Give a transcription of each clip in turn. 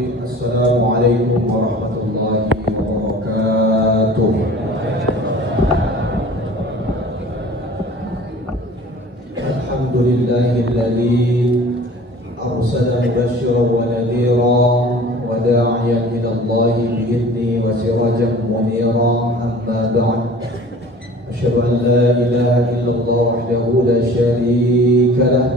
Bismillahirrahmanirrahim. Assalamualaikum warahmatullahi wabarakatuh. Alhamdulillahilladzi arsala mubasysyiran wa nadhiran wa da'iyan ila Allahi bi'idznihi wa sirajan muniran. Amma ba'd. Asyhadu an la ilaha illallah wahdahu la syarika lah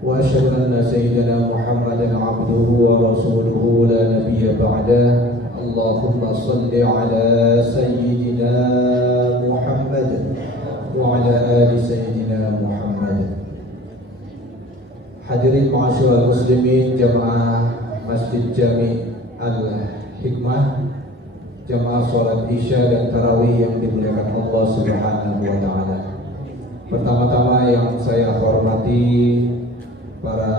wa asyhadu anna sayyidina Muhammadan abduhu wa rasuluhu la nabiyya ba'dah. Allahumma shalli ala sayyidina Muhammad wa ala ali sayyidina Muhammad. Hadirin ma'asyiral muslimin, jamaah Masjid Jami Al-Hikmah, jamaah sholat Isya dan Tarawih yang dimuliakan Allah Subhanahu wa Ta'ala. Pertama-tama yang saya hormati para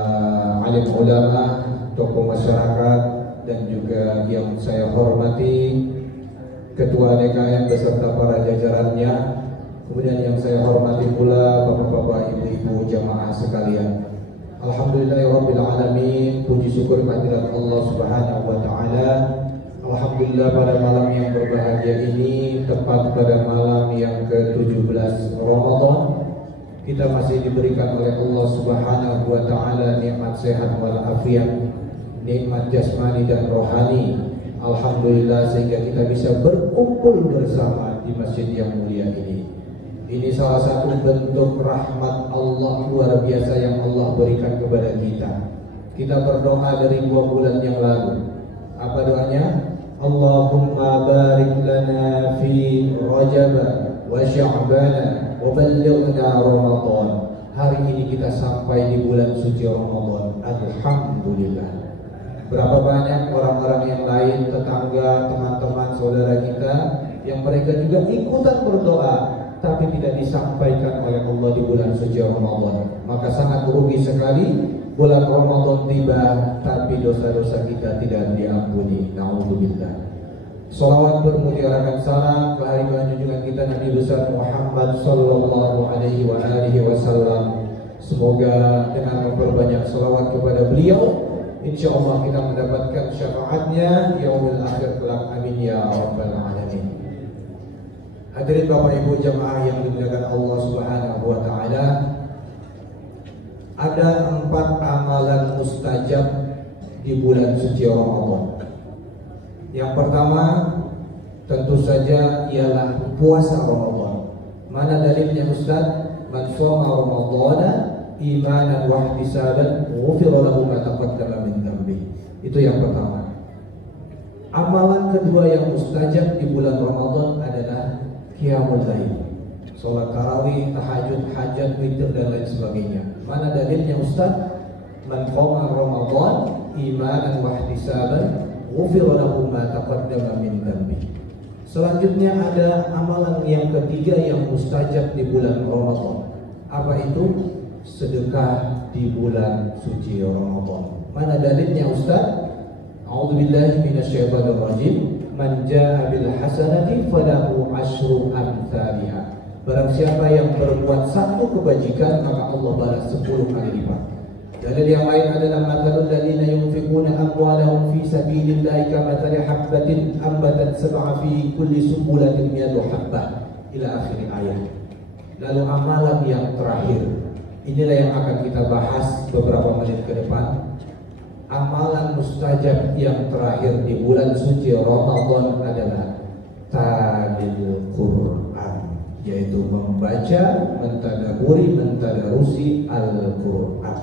alim ulama, tokoh masyarakat, dan juga yang saya hormati Ketua DKM beserta para jajarannya. Kemudian yang saya hormati pula bapak-bapak, ibu-ibu, jamaah sekalian. Alhamdulillahirabbil alamin, puji syukur kehadirat Allah Subhanahu wa Ta'ala. Alhamdulillah pada malam yang berbahagia ini, tepat pada malam yang ke-17 Ramadan, kita masih diberikan oleh Allah Subhanahu wa Ta'ala nikmat sehat wal afiat, nikmat jasmani dan rohani. Alhamdulillah sehingga kita bisa berkumpul bersama di masjid yang mulia ini. Ini salah satu bentuk rahmat Allah luar biasa yang Allah berikan kepada kita. Kita berdoa dari 2 bulan yang lalu. Apa doanya? Allahumma barik lana fi Rajab wa Sya'ban wa ballighna Ramadan. Hari ini kita sampai di bulan suci Ramadan. Alhamdulillah. Berapa banyak orang-orang yang lain, tetangga, teman-teman, saudara kita yang mereka juga ikutan berdoa, tapi tidak disampaikan oleh Allah di bulan suci Ramadan. Maka sangat rugi sekali bulan Ramadan tiba, tapi dosa-dosa kita tidak diampuni. Na'udzubillah. Salawat bermutiarakan salam kehadiran junjungan kita Nabi besar Muhammad sallallahu alaihi wa alihi wasallam. Semoga dengan memperbanyak salawat kepada beliau, insyaallah kita mendapatkan syafaatnya yaumil akhir kelak. Amin ya rabbal alamin. Hadirin Bapak Ibu jamaah yang dimuliakan Allah Subhanahu wa Ta'ala, ada 4 amalan mustajab di bulan suci Ramadan. Yang pertama tentu saja ialah puasa Ramadan. Mana dalilnya Ustaz? Man shoma Ramadhana imanan wa ihtisaban ghufira lahu ma taqaddama min dhanbi. Itu yang pertama. Amalan kedua yang mustajab di bulan Ramadan adalah qiyamul lail, salat tarawih, tahajud, hajat, witir dan lain sebagainya. Mana dalilnya Ustaz? Man qama Ramadan imanan wa ihtisaban ghufira lahu ma taqaddama min dhanbi. Selanjutnya ada amalan yang ketiga yang mustajab di bulan Ramadan. Apa itu? Sedekah di bulan suci Ramadan. Mana dalilnya Ustaz? A'udzubillahi minasyaitonir rajim. Man jaa bil hasanati falahu asyru amsalha. Barang siapa yang berbuat 1 kebajikan, maka Allah balas 10 kali lipat. Dalil yang lain adalah mathalul ladzina yunfiquna amwalahum fi sabilillahi kamathali habbatin ambatat sab'a fi kulli sumbulatin mi'atu habbah ila akhir ayat. Lalu amalan yang terakhir, inilah yang akan kita bahas beberapa menit ke depan. Amalan mustajab yang terakhir di bulan suci Ramadan adalah talil Quran, yaitu membaca, mentadaburi, mentadarusi Al-Quran.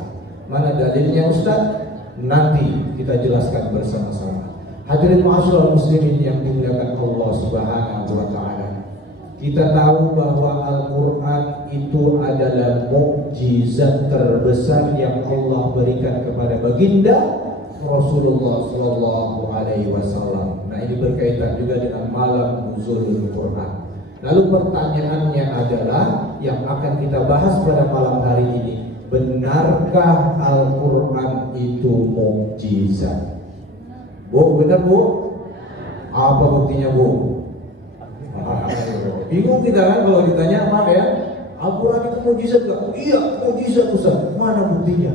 Mana dalilnya Ustaz? Nanti kita jelaskan bersama-sama. Hadirin ma'asyiral muslimin yang dimuliakan Allah Subhanahu wa Ta'ala, kita tahu bahwa Al-Quran itu adalah mukjizat terbesar yang Allah berikan kepada baginda Rasulullah Sallallahu Alaihi Wasallam. Nah, ini berkaitan juga dengan malam nuzulul Quran. Lalu pertanyaannya adalah yang akan kita bahas pada malam hari ini, benarkah Al-Quran itu mukjizat? Bu, benar Bu? Apa buktinya Bu? Bingung kita kan kalau ditanya apa ya? Al-Quran itu mukjizat gak? Iya, mukjizat Ustaz. Mana buktinya?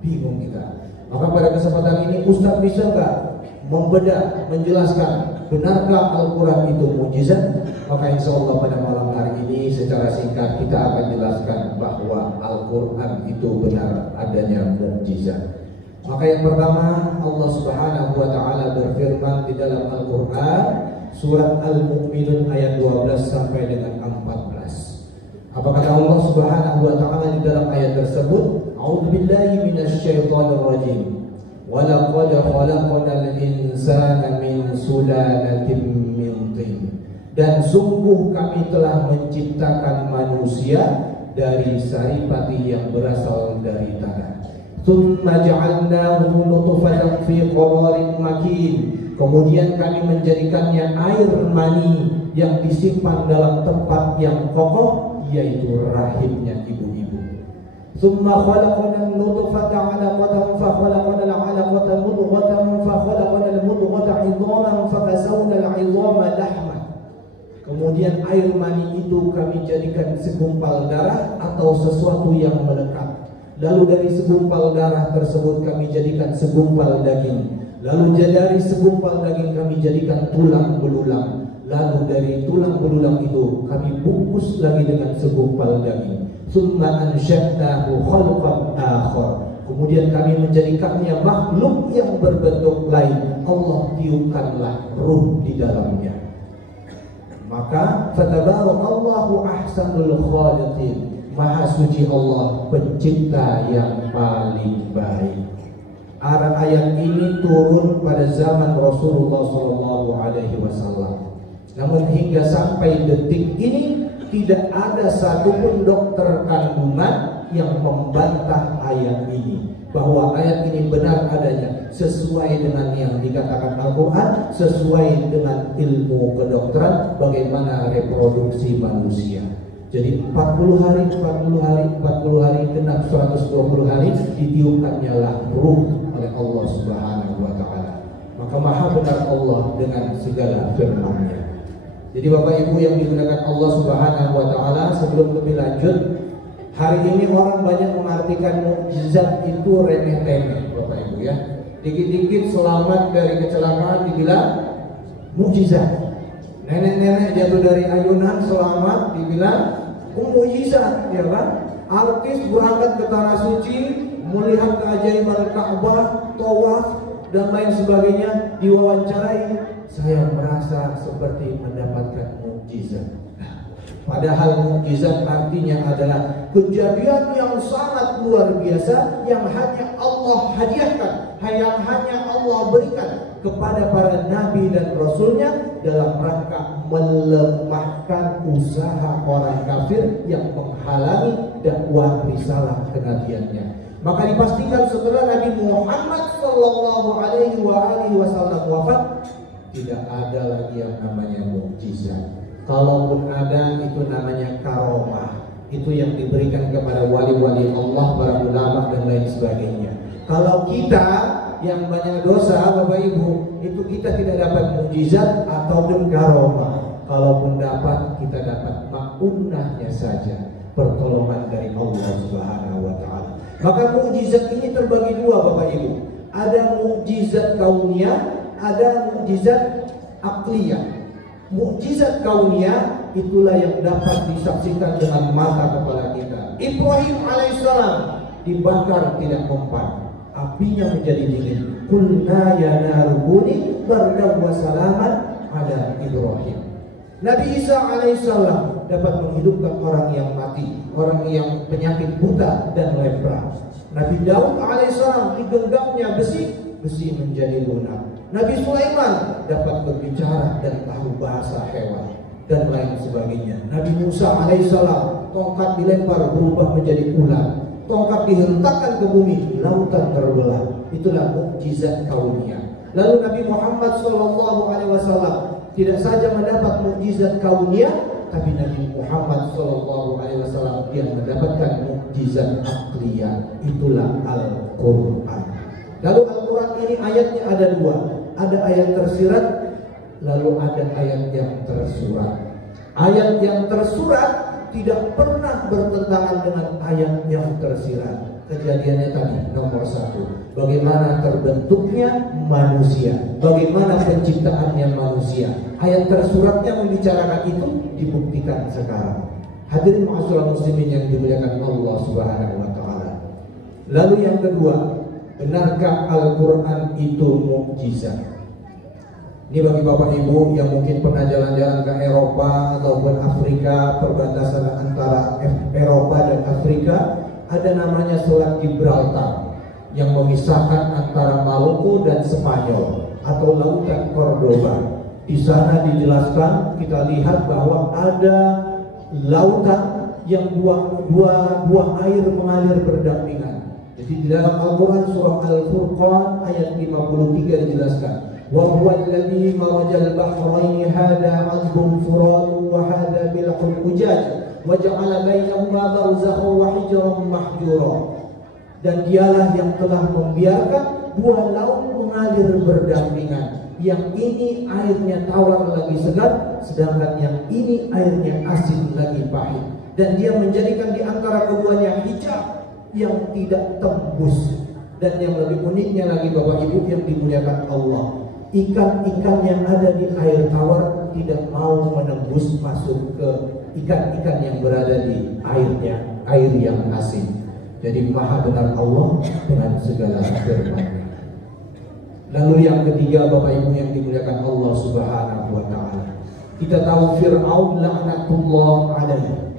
Bingung kita. Maka pada kesempatan ini Ustaz bisa nggak membedah, menjelaskan benarkah Al-Quran itu mukjizat? Maka insya Allah pada malam hari ini secara singkat kita akan jelaskan bahwa Al-Quran itu benar adanya mukjizat. Maka yang pertama, Allah Subhanahu wa Ta'ala berfirman di dalam Al-Quran surat Al-Mu'minun ayat 12 sampai dengan 14. Apa kata Allah Subhanahu wa Ta'ala di dalam ayat tersebut? A'udzubillahi minasyaitonir rajim. Wa laqad khalaqnal insana min sulalatin min tin. Dan sungguh kami telah menciptakan manusia dari saripati yang berasal dari tanah. Tsumma ja'alnahu nutfatan fi qararin makin. Kemudian kami menjadikannya air mani yang disimpan dalam tempat yang kokoh, yaitu rahimnya ibu-ibu. Tsumma khalaqnal nutfata 'alaqatan fa khalaqnal 'alaqata mudghatan fa khalaqnal mudghata 'idhaman fa kasawna al-'idhama lahman. Kemudian air mani itu kami jadikan segumpal darah atau sesuatu yang melekat. Lalu dari segumpal darah tersebut kami jadikan segumpal daging. Lalu dari segumpal daging kami jadikan tulang belulang. Lalu dari tulang belulang itu kami bungkus lagi dengan segumpal daging. Tsumma ansha'nahu khalqan akhar. Kemudian kami menjadikannya makhluk yang berbentuk lain. Allah tiupkanlah ruh di dalamnya. Maka fatabarakallahu ahsanul khaliqin. Maha suci Allah, pencipta yang paling baik. Ayat ini turun pada zaman Rasulullah SAW. Namun hingga sampai detik ini tidak ada satupun dokter kandungan yang membantah ayat ini, bahwa ayat ini benar adanya sesuai dengan yang dikatakan Al-Quran, sesuai dengan ilmu kedokteran bagaimana reproduksi manusia. Jadi 40 hari genap 120 hari ditiupkannya lah ruh oleh Allah Subhanahu wa Ta'ala. Maka maha benar Allah dengan segala firman-Nya. Jadi Bapak Ibu yang dimuliakan Allah Subhanahu wa Ta'ala, sebelum lebih lanjut, hari ini orang banyak mengartikan mukjizat itu remeh-temeh Bapak Ibu ya. Dikit-dikit selamat dari kecelakaan dibilang mukjizat. Nenek-nenek jatuh dari ayunan selamat dibilang mukjizat, ya kan? Artis berangkat ke tanah suci melihat keajaiban Ka'bah, tawaf dan lain sebagainya, diwawancarai, saya merasa seperti mendapatkan mukjizat. Padahal mukjizat artinya adalah kejadian yang sangat luar biasa yang hanya Allah hadiahkan, yang hanya Allah berikan kepada para nabi dan rasulnya dalam rangka melemahkan usaha orang kafir yang menghalangi dakwah risalah kenabiannya. Maka dipastikan setelah Nabi Muhammad SAW wafat, tidak ada lagi yang namanya mukjizat. Kalaupun ada, itu namanya karomah. Itu yang diberikan kepada wali-wali Allah, para ulama dan lain sebagainya. Kalau kita yang banyak dosa, Bapak Ibu, itu kita tidak dapat mukjizat ataupun karomah. Kalaupun dapat, kita dapat ma'unahnya saja, pertolongan dari Allah Subhanahu wa Ta'ala. Maka mukjizat ini terbagi dua Bapak Ibu. Ada mukjizat kauniyah, ada mukjizat akliyah. Mukjizat kauniyah itulah yang dapat disaksikan dengan mata kepala kita. Ibrahim alaihissalam dibakar tidak mempan, apinya menjadi dingin. Qulna ya narukuni bardan wa salaman ala Ibrahim. Nabi Isa alaihissalam dapat menghidupkan orang yang mati, orang yang penyakit buta dan lepra. Nabi Daud alaihissalam digenggamnya besi menjadi lunak. Nabi Sulaiman dapat berbicara dan tahu bahasa hewan dan lain sebagainya. Nabi Musa alaihissalam tongkat dilempar berubah menjadi ular, tongkat dihentakkan ke bumi, lautan terbelah. Itulah mukjizat kauniyah. Lalu Nabi Muhammad SAW tidak saja mendapat mukjizat kauniyah, tapi Nabi Muhammad SAW dia mendapatkan mukjizat akliyah. Itulah Al-Quran. Lalu Al-Quran ini ayatnya ada dua. Ada ayat tersirat, lalu ada ayat yang tersurat. Ayat yang tersurat tidak pernah bertentangan dengan ayat yang tersirat. Kejadiannya tadi nomor satu, bagaimana terbentuknya manusia, bagaimana penciptaannya manusia. Ayat tersuratnya membicarakan itu, dibuktikan sekarang. Hadirin ma'asyiral muslimin yang dimuliakan Allah Subhanahu wa taala. Lalu yang kedua, benarkah Al-Qur'an itu mukjizat? Ini bagi Bapak Ibu yang mungkin pernah jalan-jalan ke Eropa ataupun Afrika, perbatasan antara Eropa dan Afrika, ada namanya Selat Gibraltar yang memisahkan antara Maluku dan Spanyol atau Lautan Cordoba. Di sana dijelaskan, kita lihat bahwa ada lautan yang dua air mengalir berdampingan. Jadi di dalam Al-Quran surah Al-Furqan ayat 53 dijelaskan, wa huwa alladhi marajal bahraini hada 'azbun furatun wa hada milhun ujaj wa ja'ala bainahuma barzakhan wa hijran mahjura. Dan dialah yang telah membiarkan dua laut mengalir berdampingan. Yang ini airnya tawar lagi segar, sedangkan yang ini airnya asin lagi pahit. Dan dia menjadikan di antara keduanya hijab yang tidak tembus. Dan yang lebih uniknya lagi Bapak Ibu yang dimuliakan Allah, ikan-ikan yang ada di air tawar tidak mau menembus masuk ke ikan-ikan yang berada di air yang asin. Jadi maha benar Allah dengan segala firman-Nya. Lalu yang ketiga Bapak Ibu yang dimuliakan Allah Subhanahu wa taala, kita tahu Fir'aun laknatullah alaihi.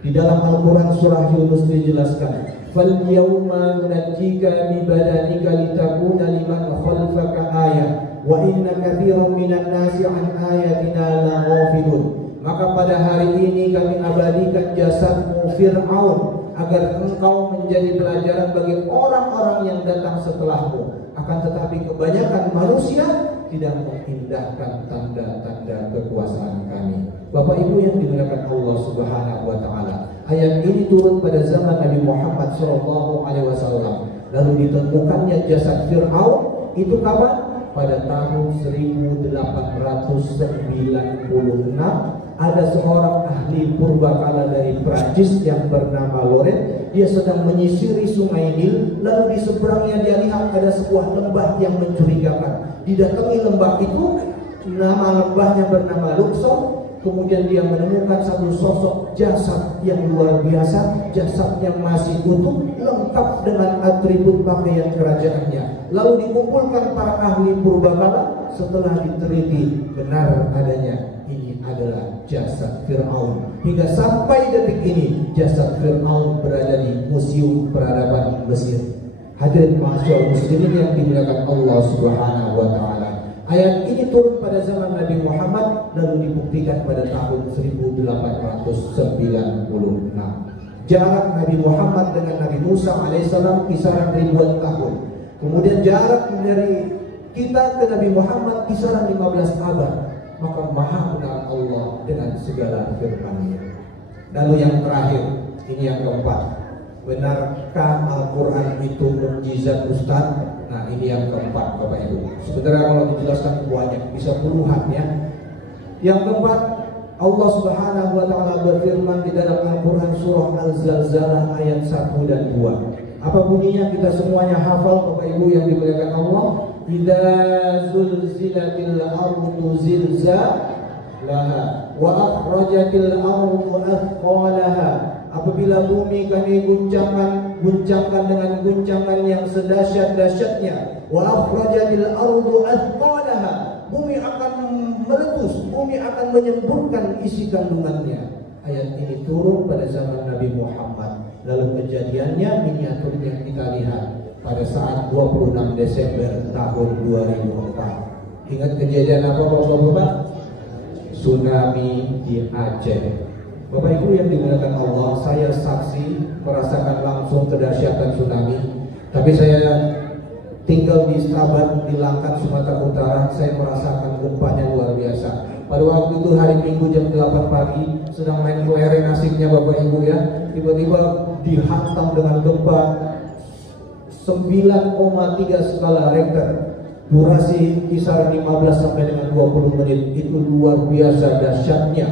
Di dalam Al-Quran surah Yunus dijelaskan, fal yawma nunajjika bi badanika litakuna liman khalfaka ayah wa inna katsiran minan nasi an ayatina laghafilun. Maka pada hari ini kami abadikan jasadmu Fir'aun agar engkau menjadi pelajaran bagi orang-orang yang datang setelahmu. Akan tetapi kebanyakan manusia tidak mengindahkan tanda-tanda kekuasaan kami. Bapak Ibu yang dimuliakan Allah Subhanahu wa taala, ayat ini turun pada zaman Nabi Muhammad SAW. Lalu ditemukannya jasad Fir'aun itu kapan? Pada tahun 1896 ada seorang ahli purbakala dari Prancis yang bernama Laurent. Dia sedang menyisiri sungai Nil, lalu di seberangnya dia lihat ada sebuah lembah yang mencurigakan. Didatangi lembah itu, nama lembahnya bernama Luxor. Kemudian dia menemukan satu sosok jasad yang luar biasa, jasad yang masih utuh, lengkap dengan atribut pakaian kerajaannya. Lalu dikumpulkan para ahli purbakala. Setelah diteliti, benar adanya ini adalah jasad Fir'aun. Hingga sampai detik ini jasad Fir'aun berada di Museum Peradaban Mesir. Hadirin ma'asyiral muslimin yang dimuliakan Allah Subhanahu wa taala. Ayat ini turun pada zaman Nabi Muhammad, lalu dibuktikan pada tahun 1896. Jarak Nabi Muhammad dengan Nabi Musa alaihissalam kisaran ribuan tahun. Kemudian jarak dari kita ke Nabi Muhammad kisaran 15 abad. Maka maha benar Allah dengan segala firman-Nya. Lalu yang terakhir, ini yang keempat, benarkah Al-Quran itu mukjizat Ustaz? Nah ini yang keempat Bapak Ibu. Sebenarnya kalau dijelaskan banyak, bisa puluhan ya. Yang keempat, Allah Subhanahu wa taala berfirman di dalam Al-Quran surah Al-Zalzalah ayat 1 dan 2. Apa bunyinya? Kita semuanya hafal Bapak Ibu yang dimuliakan Allah. Idza zulzilatil ardu zilzalaha wa akhrajatil ardu athqalaha. Apabila bumi kami guncangkan dengan guncangan yang sedahsyat-dahsyatnya, wa akhrajatil ardu athqalaha, bumi akan meletus, bumi akan menyemburkan isi kandungannya. Ayat ini turun pada zaman Nabi Muhammad. Lalu kejadiannya miniaturnya kita lihat pada saat 26 Desember tahun 2004. Ingat kejadian apa Bapak-bapak? Tsunami di Aceh. Bapak Ibu yang dimuliakan Allah, saya saksi merasakan langsung kedahsyatan tsunami. Tapi saya tinggal di Stabat di Langkat, Sumatera Utara. Saya merasakan gempanya luar biasa. Pada waktu itu hari Minggu jam 8 pagi, sedang main kelereng asiknya Bapak Ibu ya. Tiba-tiba dihantam dengan gempa 9,3 skala Richter. Durasi kisaran 15 sampai dengan 20 menit. Itu luar biasa dahsyatnya.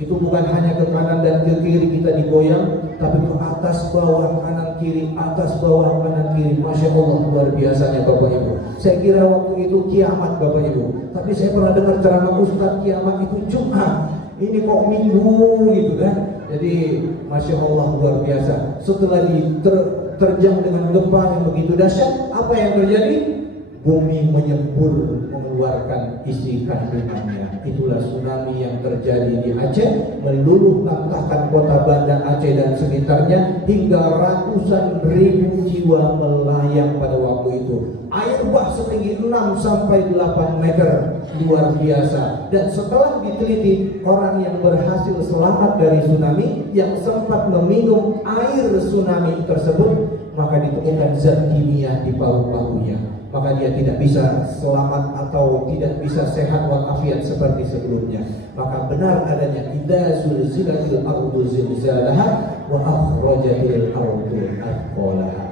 Itu bukan hanya ke kanan dan ke kiri kita digoyang, tapi ke atas bawah kanan kiri, atas bawah kanan kiri. Masya Allah, luar biasanya Bapak Ibu. Saya kira waktu itu kiamat Bapak Ibu, tapi saya pernah dengar ceramah Ustaz kiamat itu Jumat. Ini kok Minggu gitu kan. Jadi Masya Allah luar biasa. Setelah terjang dengan gempa yang begitu dahsyat, apa yang terjadi? Bumi menyembur mengeluarkan isi kandungannya. Itulah tsunami yang terjadi di Aceh, meluluh lantahkan kota Banda Aceh dan sekitarnya, hingga ratusan ribu jiwa melayang pada waktu itu. Air bah setinggi 6 sampai 8 meter, luar biasa. Dan setelah diteliti, orang yang berhasil selamat dari tsunami, yang sempat meminum air tsunami tersebut, maka ditemukan zat kimia di paru-parunya. Maka dia tidak bisa selamat atau tidak bisa sehat walafiat seperti sebelumnya. Maka benar adanya idza zulzilatil ardu zilzalaha wa akhrajatil ardu athqalaha.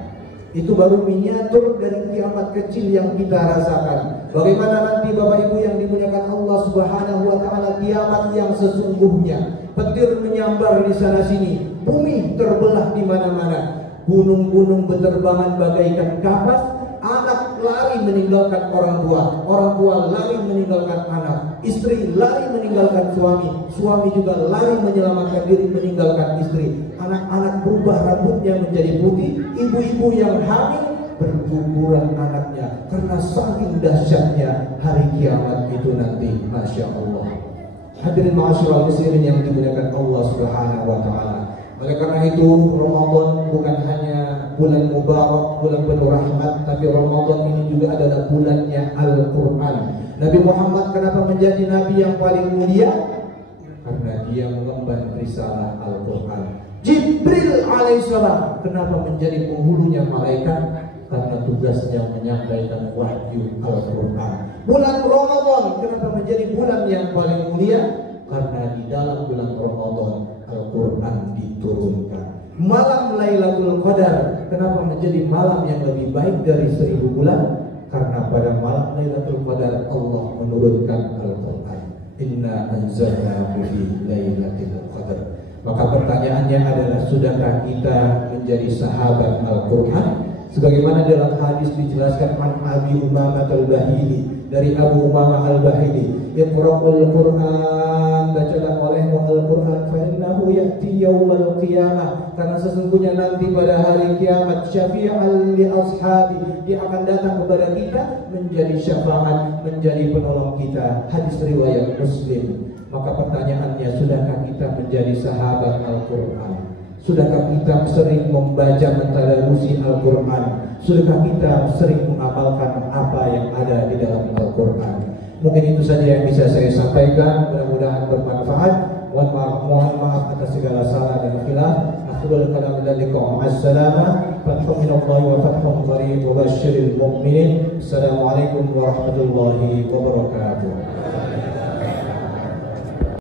Itu baru miniatur dari kiamat kecil yang kita rasakan. Bagaimana nanti Bapak Ibu yang dimuliakan Allah Subhanahu wa taala, kiamat yang sesungguhnya. Petir menyambar di sana sini, bumi terbelah di mana-mana, gunung-gunung berterbangan bagaikan kapas. Anak lari meninggalkan orang tua lari meninggalkan anak, istri lari meninggalkan suami juga lari menyelamatkan diri meninggalkan istri. Anak-anak berubah rambutnya menjadi putih, ibu-ibu yang hamil berguguran anaknya karena saking dahsyatnya hari kiamat itu nanti. Masya Allah. Hadirin ma'asyiral muslimin yang dimuliakan Allah Subhanahu wa taala. Oleh karena itu Ramadan bukan hanya bulan mubarak, bulan penuh rahmat, tapi Ramadan ini juga adalah bulannya Al-Quran. Nabi Muhammad kenapa menjadi Nabi yang paling mulia? Karena dia mengemban risalah Al-Quran. Jibril alaihissalam kenapa menjadi penghulunya malaikat? Karena tugasnya menyampaikan wahyu Al-Quran. Bulan Ramadan kenapa menjadi bulan yang paling mulia? Karena di dalam bulan Ramadan Al-Quran diturunkan. Malam Lailatul Qadar kenapa menjadi malam yang lebih baik dari 1000 bulan? Karena pada malam Lailatul Qadar Allah menurunkan Al-Quran. Inna anzalnahu fi Lailatul Qadar. Maka pertanyaannya adalah, sudahkah kita menjadi sahabat Al-Quran? Sebagaimana dalam hadis dijelaskan an Abi Umamah Al-Bahili, dari Abu Umamah Al-Bahili, Iqra'ul Quran, bacalah olehmu Al-Quran, fa innahu ya'ti yaumal qiyamah, karena sesungguhnya nanti pada hari kiamat, syafi'an li ashabi, dia akan datang kepada kita menjadi syafaat, menjadi penolong kita. Hadis riwayat Muslim. Maka pertanyaannya, sudahkah kita menjadi sahabat Al-Quran? Sudahkah kita sering membaca mentadarusi Al-Quran? Sudahkah kita sering mengamalkan apa yang ada di dalam Al-Quran? Mungkin itu saja yang bisa saya sampaikan. Mudah-mudahan bermanfaat. Mohon maaf atas segala salah dan khilaf. Akhirul kalam dan liqa. Assalamah. Fathun minallahi wa fathun qarib wa basyiril mu'minin. Assalamualaikum warahmatullahi wabarakatuh.